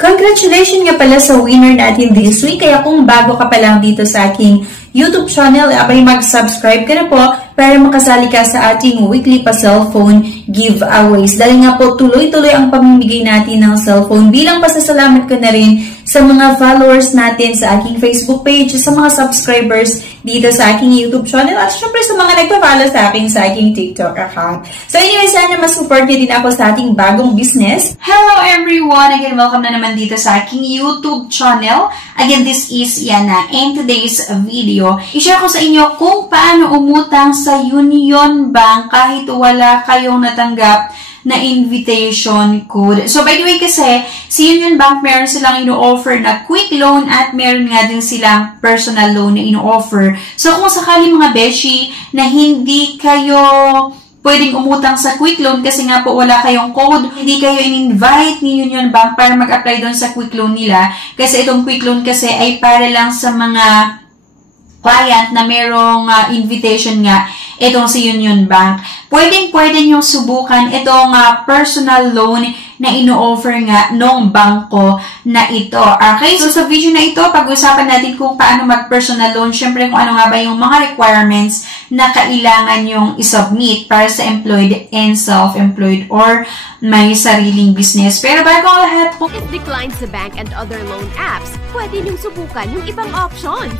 Congratulations nga pala sa winner natin this week. Kaya kung bago ka pa lang dito sa aking YouTube channel, abay mag-subscribe ka na po para makasali ka sa ating weekly pa-cellphone giveaways. Dahil nga po tuloy-tuloy ang pamimigay natin ng cellphone. Bilang pasasalamat ko na rin sa mga followers natin sa aking Facebook page, sa mga subscribers dito sa aking YouTube channel, at syempre sa mga nagpa-follow sa aking TikTok account. So anyway, sana mas-support niyo din ako sa ating bagong business. Hello everyone! Again, welcome na naman dito sa aking YouTube channel. Again, this is Yana. In today's video, i-share ko sa inyo kung paano umutang sa Union Bank kahit wala kayong natanggap na invitation code. So, by the way kasi, si Union Bank, meron silang ino-offer na quick loan at meron nga din silang personal loan na ino-offer. So, kung sakali mga beshi na hindi kayo pwedeng umutang sa quick loan kasi nga po wala kayong code, hindi kayo in-invite ni Union Bank para mag-apply doon sa quick loan nila. Kasi itong quick loan kasi ay para lang sa mga client na merong invitation nga itong si Union Bank. Pwede nyo subukan itong personal loan na ino-offer nga nung bangko na ito. Okay? So, sa video na ito, pag-usapan natin kung paano mag-personal loan. Syempre, kung ano nga ba yung mga requirements na kailangan yung isubmit para sa employed and self-employed or may sariling business. Pero bago ang lahat, kung it declines the bank and other loan apps, pwede nyong subukan yung ibang options.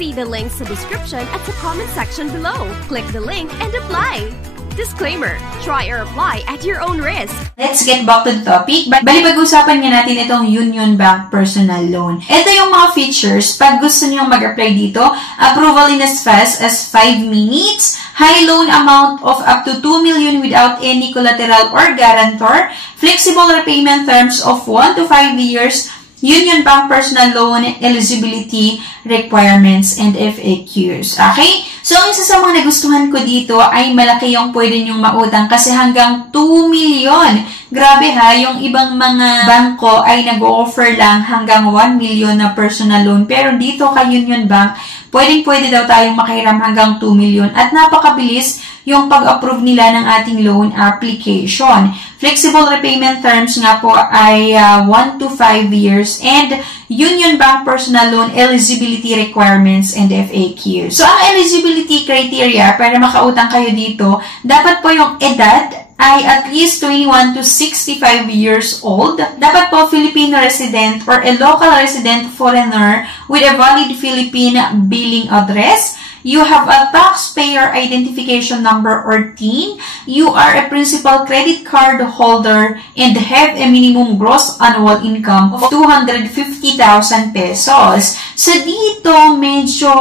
See the links sa description at sa comment section below. Click the link and apply. Disclaimer, try or apply at your own risk. Let's get back to the topic. Bali, pag-usapan nga natin itong Union Bank Personal Loan. Ito yung mga features pag gusto nyo mag-apply dito. Approval in as fast as 5 minutes. High loan amount of up to 2 million without any collateral or guarantor. Flexible repayment terms of 1 to 5 years. Union Bank Personal Loan Eligibility Requirements and FAQs. Okay? So, ang isa sa mga nagustuhan ko dito ay malaki yung pwede nyong mautang kasi hanggang 2 million. Grabe ha, yung ibang mga bangko ay nag-offer lang hanggang 1 million na personal loan. Pero dito kay Union Bank, pwede daw tayong makihiram hanggang 2 million at napakabilis yung pag-approve nila ng ating loan application. Flexible repayment terms nga po ay 1 to 5 years and Union Bank Personal Loan Eligibility Requirements and FAQs. So, ang eligibility criteria para makautang kayo dito, dapat po yung edad ay at least 21 to 65 years old. Dapat po Filipino resident or a local resident foreigner with a valid Philippine billing address. You have a taxpayer identification number or TIN. You are a principal credit card holder and have a minimum gross annual income of 250,000 pesos. So dito medyo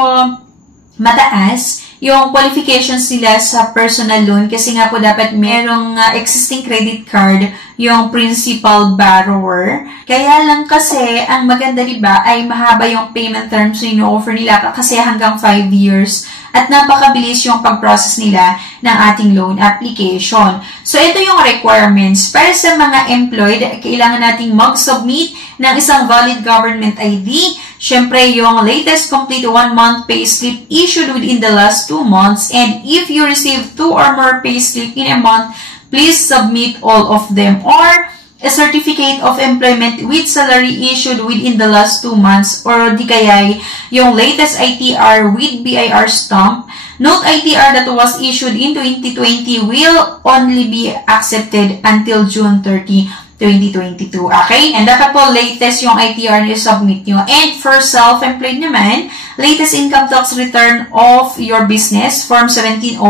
mataas yung qualifications nila sa personal loan kasi nga po dapat merong existing credit card yung principal borrower. Kaya lang kasi, ang maganda diba ay mahaba yung payment terms na ino-offer nila kasi hanggang 5 years at napakabilis yung pag-process nila ng ating loan application. So, ito yung requirements. Para sa mga employed, kailangan nating mag-submit ng isang valid government ID. Siyempre, yung latest complete 1-month payslip issued within the last 2 months. And if you receive 2 or more payslip in a month, please submit all of them. Or a certificate of employment with salary issued within the last 2 months. Or di kaya yung latest ITR with BIR stamp. Note ITR that was issued in 2020 will only be accepted until June 30, 2022. Okay? And dapat po latest yung ITR na submit nyo. And for self-employed naman, latest income tax return of your business, Form 1701,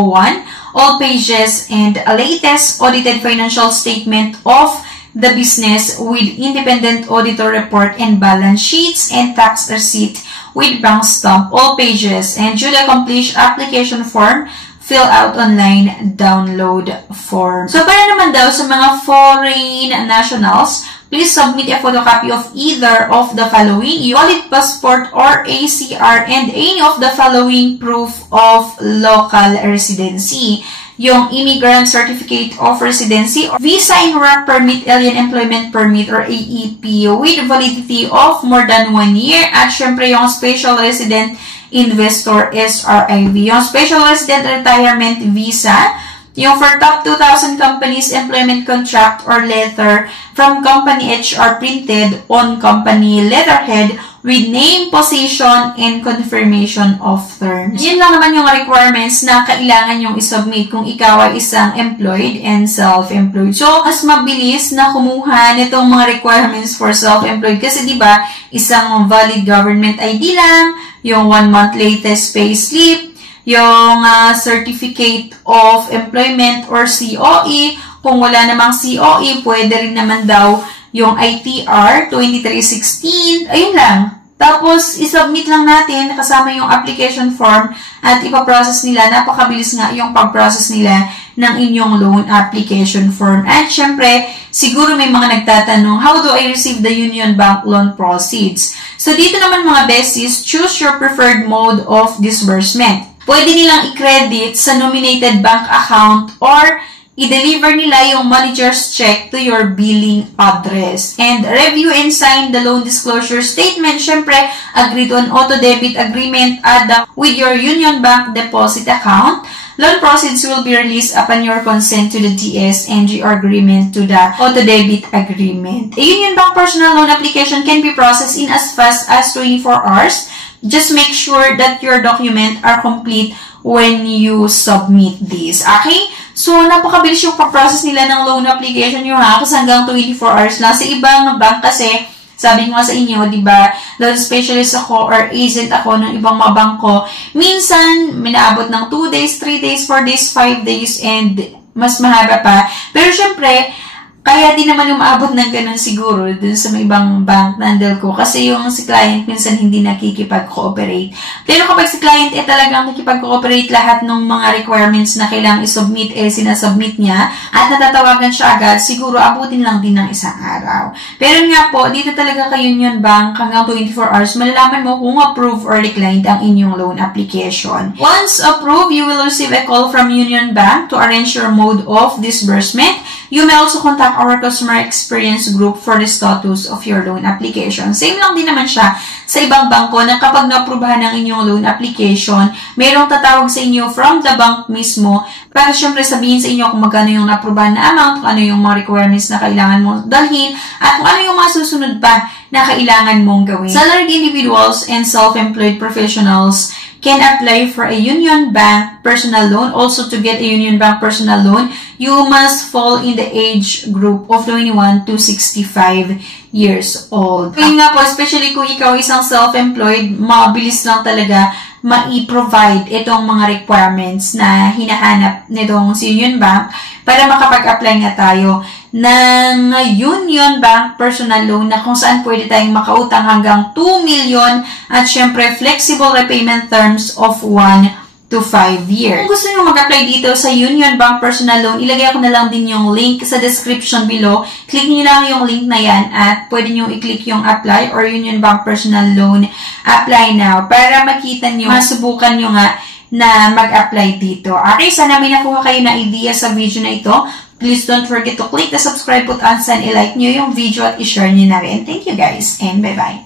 all pages, and a latest audited financial statement of the business with independent auditor report and balance sheets and tax receipt with bank stamp, all pages, and should accomplish application form, fill out online, download form. So, para naman daw sa mga foreign nationals, please submit a photocopy of either of the following, valid passport or ACR, and any of the following proof of local residency. Yung immigrant certificate of residency, or visa and work permit, alien employment permit, or AEP with validity of more than 1 year. At syempre yung special resident investor SRIV. Yung special resident retirement visa Yung for top 2,000 companies, employment contract or letter from company HR printed on company letterhead with name, position, and confirmation of terms. Yun lang naman yung requirements na kailangan yung isubmit kung ikaw ay isang employed and self-employed. So, mas mabilis na kumuha nitong mga requirements for self-employed kasi diba, isang valid government ID lang, yung 1 month latest pay slip, yung Certificate of Employment or COE. Kung wala namang COE, pwede rin naman daw yung ITR 2316. Ayun lang. Tapos, isubmit lang natin kasama yung application form at ipaprocess nila. Napakabilis nga yung pag-process nila ng inyong loan application form. At syempre, siguro may mga nagtatanong, how do I receive the Union Bank loan proceeds? So, dito naman mga besties, choose your preferred mode of disbursement. Pwede nilang i-credit sa nominated bank account or i-deliver nila yung manager's check to your billing address. And review and sign the loan disclosure statement. Syempre, agree to an auto-debit agreement with your Union Bank deposit account. Loan proceeds will be released upon your consent to the DS-NG or agreement to the auto-debit agreement. A Union Bank personal loan application can be processed in as fast as 24 hours. Just make sure that your documents are complete when you submit this. Okay? So, napakabilis yung pag-process nila ng loan application yung kasi hanggang 24 hours lang. Sa ibang bank kasi, sabi ko nga sa inyo, di ba, loan specialist ako or agent ako ng ibang mga bangko, minsan, minaabot ng 2 days, 3 days, 4 days, 5 days, and mas mahaba pa. Pero syempre, kaya di naman umaabot ng ganun siguro dun sa may ibang bank na handle ko. Kasi yung si client minsan hindi nakikipag-cooperate. Pero kapag si client talagang nakikipag-cooperate lahat ng mga requirements na kailangang isubmit, sinasubmit niya at natatawagan siya agad, siguro abutin lang din ng isang araw. Pero nga po, dito talaga kay Union Bank hanggang 24 hours, malalaman mo kung approve or declined ang inyong loan application. Once approved, you will receive a call from Union Bank to arrange your mode of disbursement. You may also contact our customer experience group for the status of your loan application. Same lang din naman siya sa ibang bangko na kapag na-aprobahan ng inyong loan application, mayroong tatawag sa inyo from the bank mismo para syempre sabihin sa inyo kung magkano yung na-aprobahan na amount, kung ano yung mga requirements na kailangan mong dalhin, at kung ano yung mga susunod pa na kailangan mong gawin. Salaried individuals and self-employed professionals can apply for a Union Bank personal loan. Also, to get a Union Bank personal loan, you must fall in the age group of 21 to 65 years old. Kaya nga po, especially kung ikaw isang self-employed, mabilis lang talaga ma-provide itong mga requirements na hinahanap nitong si Union Bank para makapag-apply nga tayo ng Union Bank personal loan na kung saan pwede tayong makautang hanggang 2 million at syempre flexible repayment terms of 1 to 5 years. Kung gusto nyo mag-apply dito sa Union Bank personal loan, ilagay ko na lang din yung link sa description below. Click nyo lang yung link na yan at pwede nyo i-click yung apply or Union Bank personal loan apply now para makita nyo, masubukan nyo nga na mag-apply dito. Okay, sana may nakuha kayo na idea sa video na ito. Please don't forget to click the subscribe button and i-like nyo yung video at i-share nyo na rin. Thank you guys and bye-bye.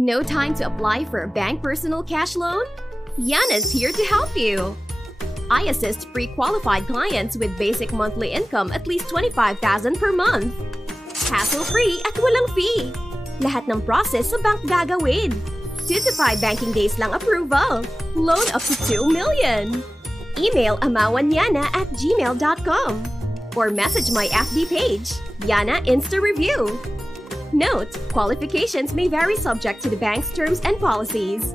No time to apply for a bank personal cash loan? Yana's here to help you. I assist pre-qualified clients with basic monthly income at least 25,000 per month. Hassle-free at walang fee. Lahat ng process sa bank gagawin. 2 to 5 banking days lang approval. Loan up to 2 million. Email amawanyana@gmail.com or message my FB page, Yana Insta Review. Note, qualifications may vary subject to the bank's terms and policies.